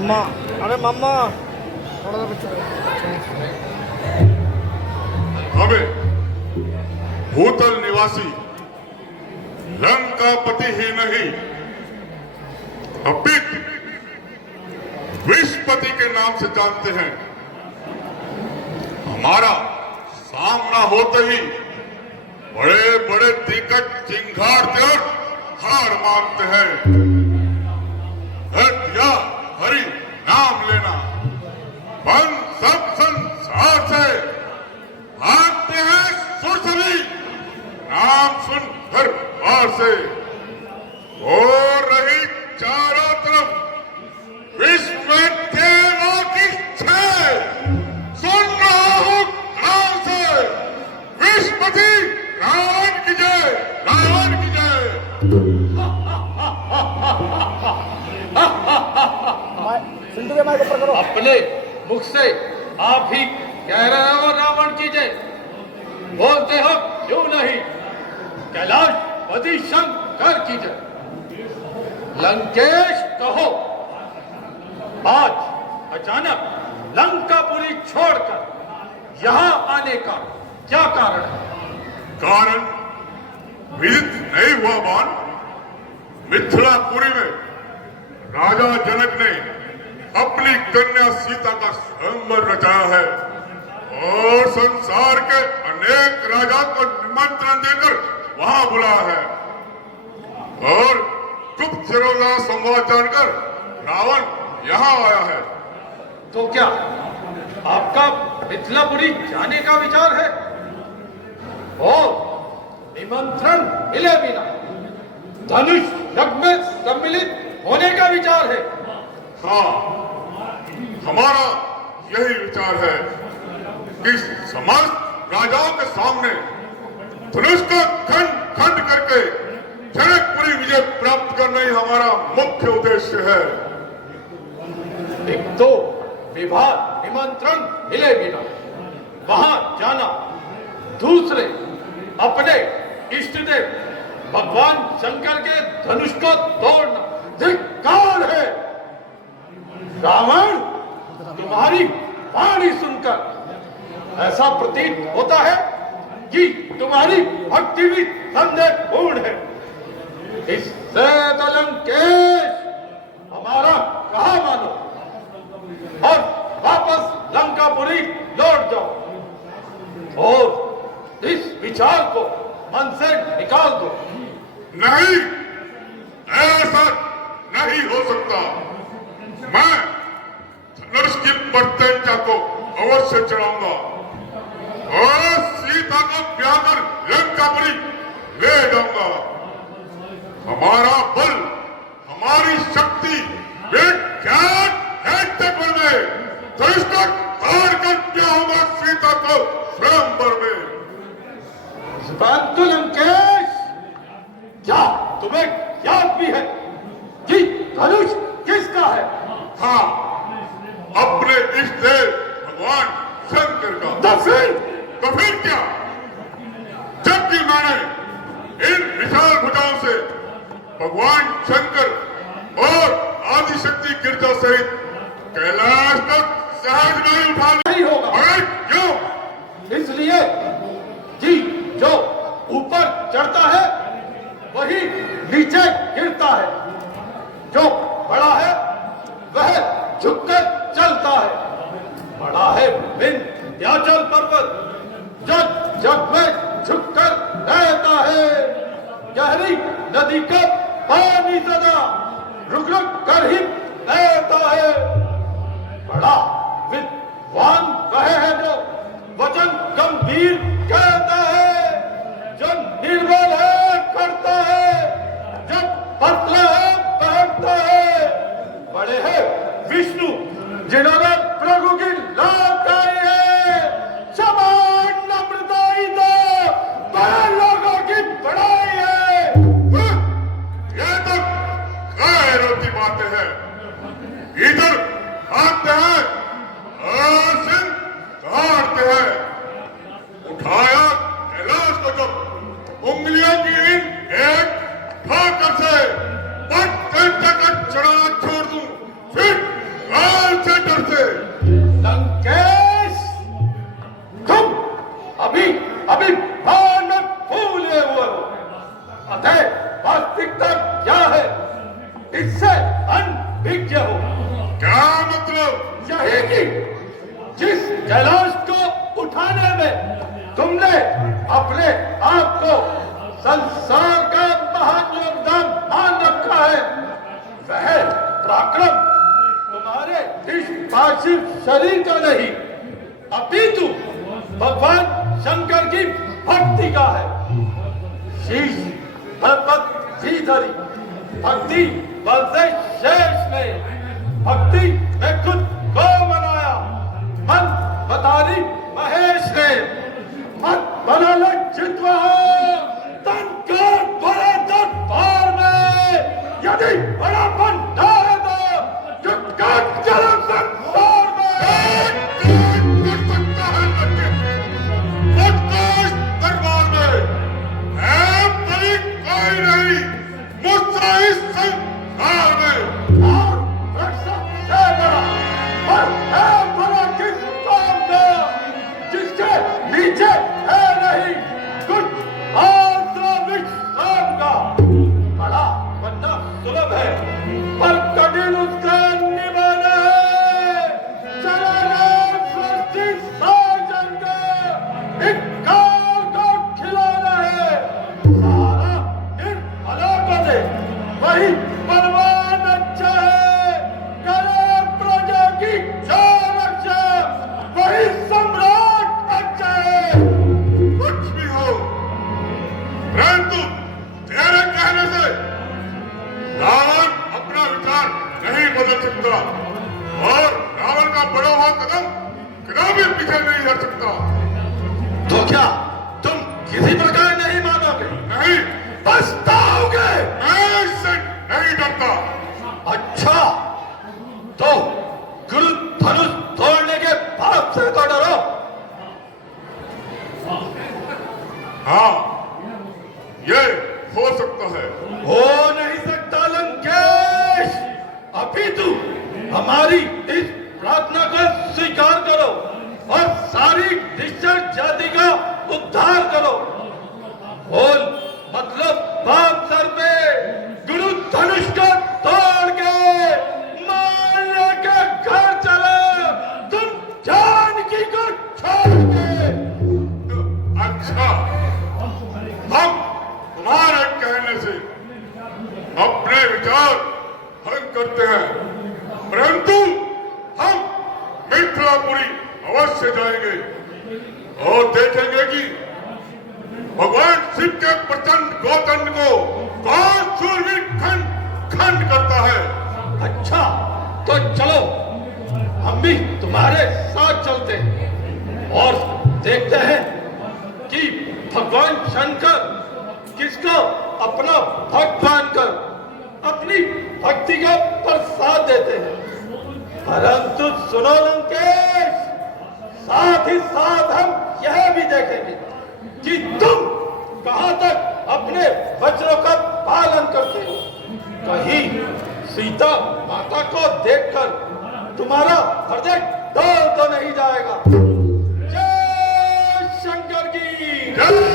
मामा, अरे मामा थोड़ा सा बच्चा हमें भूतल निवासी लंकापति ही नहीं अपित विश्वपति के नाम से जानते हैं। हमारा सामना होते ही बड़े बड़े दिक्कत चिंगारते और हार मानते हैं। हत्या हरि नाम लेना बन सब संसार से भागते हैं सुरसरी नाम सुन हर बार से। और रही चारों तरफ विश्व देवों की छाया सुन रहा हूं कान से। विश्वपति रावण की जय, रावण की जय। सिंधु के माइक ऊपर करो। अपने मुख से आप ही कह रहे हो रावण की जय, बोलते हो क्यों नहीं कैलाश पति शंकर की जय। लंकेश कहो आज अचानक लंकापुरी छोड़कर यहां आने का क्या कारण है? कारण विदित नहीं हुआ बान। मिथिलापुरी में राजा जनक ने अपनी कन्या सीता का स्वयंवर रचाया है और संसार के अनेक राजा को निमंत्रण देकर वहां बुलाया है। और गुप्त सिरोला संवाद जानकर रावण यहाँ आया है। तो क्या आपका मिथिलापुरी जाने का विचार है? और निमंत्रण मिले बिना धनुष यज्ञ में सम्मिलित होने का विचार है? हाँ, हमारा यही विचार है कि समस्त राजाओं के सामने धनुष को खंड खंड करके जनकपुरी विजय प्राप्त करना ही हमारा मुख्य उद्देश्य है। एक तो विवाह निमंत्रण मिले बिना वहां जाना, दूसरे अपने इष्ट देव भगवान शंकर के धनुष को तोड़ना धिक्कार है। रावण, तुम्हारी वाणी सुनकर ऐसा प्रतीत होता है कि तुम्हारी भक्ति भी संदेहपूर्ण है। इससे तो लंकेश हमारा कहा मानो और वापस लंकापुरी लौट जाओ और इस विचार को मन से निकाल दो। नहीं, ऐसा नहीं हो सकता। मैं धनुष की प्रत्यंचा को अवश्य चढ़ाऊंगा और सीता को ब्याह कर लंकापुरी ले जाऊंगा। हमारा बल, हमारी शक्ति विख्यात है तकबर में, तो इसको हार कर ब्याहूंगा सीता को स्वयंवर में। परंतु लंकेश, क्या तुम्हें याद भी है कि धनुष किसका है? हाँ, अपने इष्ट देव भगवान शंकर का। तो फिर क्या? जबकि मैंने इन विशाल भुजाओं से भगवान शंकर और आदिशक्ति गिरजा सहित कैलाश तक सहज नहीं उठा नहीं होगा। अरे क्यों? इसलिए कि जो ऊपर चढ़ता है वही नीचे गिरता है, जो बड़ा है वह झुककर चलता है। बड़ा है विंध्याचल पर्वत, जग जग में झुककर रहता है। गहरी नदी का पानी सदा रुक रुक कर ही रहता है। बड़ा विद्वान वह है जो वचन गंभीर कहता है, जो निर्बल है करता है, जब पतला है बैठता है। बड़े हैं विष्णु जिन्होंने प्रभु की लाभ गाई है। समान नम्रताई तो बड़े लोगों की बड़ाई है। ये तो गैर होती बातें हैं। इधर आते हैं और सिर काटते हैं, उठा आपको संसार का महान योगदान मान रखा है, वह पराक्रम तुम्हारे इस पार्थिव शरीर का नहीं, अपितु भगवान शंकर की भक्ति का है। शीश भगवत श्रीधरी भक्ति बल से शेष में, भक्ति में खुद को मनाया, मन बतारी महेश ने, मत बना ले चितवा तन का बड़े दरबार में, यदि बड़ा बनता है तो जुटकर चलो संसार में। दरबार में है बड़ी कोई नहीं, मुझसे इस संसार में और रक्षक से बड़ा और है बड़ा किस काम का, जिसके नीचे है नहीं कुछ आंध्र विश्राम का। बड़ा बनना सुलभ है पर कठिन उसका निभाना है। चलाना सृष्टि साजन का एक काल को खिलाना है। सारा निर्भला को दे वही बलवान अच्छा है, करे प्रजा की जो रक्षा वही सम्राट अच्छा है। कुछ भी हो, परंतु तेरे कहने से रावण अपना विचार नहीं बदल सकता और रावण का बढ़ा हुआ कदम कभी पीछे नहीं हट सकता। तो क्या तुम किसी प्रकार नहीं मानोगे? नहीं, पछताओगे। मैं इससे नहीं डरता। अच्छा तो गुरु धनुष तोड़ने के पाप से तो डरो। हाँ, ये हो सकता है। हो नहीं सकता लंकेश, अपितु हमारी इस प्रार्थना को स्वीकार करो और सारी निश्चर जाति का उद्धार करो। बोल मतलब बाप सर पे गुरु धनुष को तोड़ के मार लेके घर चलो, तुम जानकी को छोड़ के। अच्छा, हम तुम्हारे कहने से अपने विचार भंग करते हैं, परंतु हम मिथिलापुरी अवश्य जाएंगे और देखेंगे कि भगवान शिव के प्रचंड गौतंड को कौन शूरवीर खंड खंड करता है। अच्छा तो चलो, हम भी तुम्हारे साथ चलते हैं और देखते हैं कि भगवान शंकर किसको अपना भक्त मानकर अपनी भक्ति का प्रसाद देते हैं। परंतु सुनो लंकेश, साथ ही साथ हम यह भी देखेंगे कि तुम कहां तक अपने वचनों का पालन करते हो। कहीं सीता माता को देखकर तुम्हारा हृदय डोल तो नहीं जाएगा। जय शंकर की जय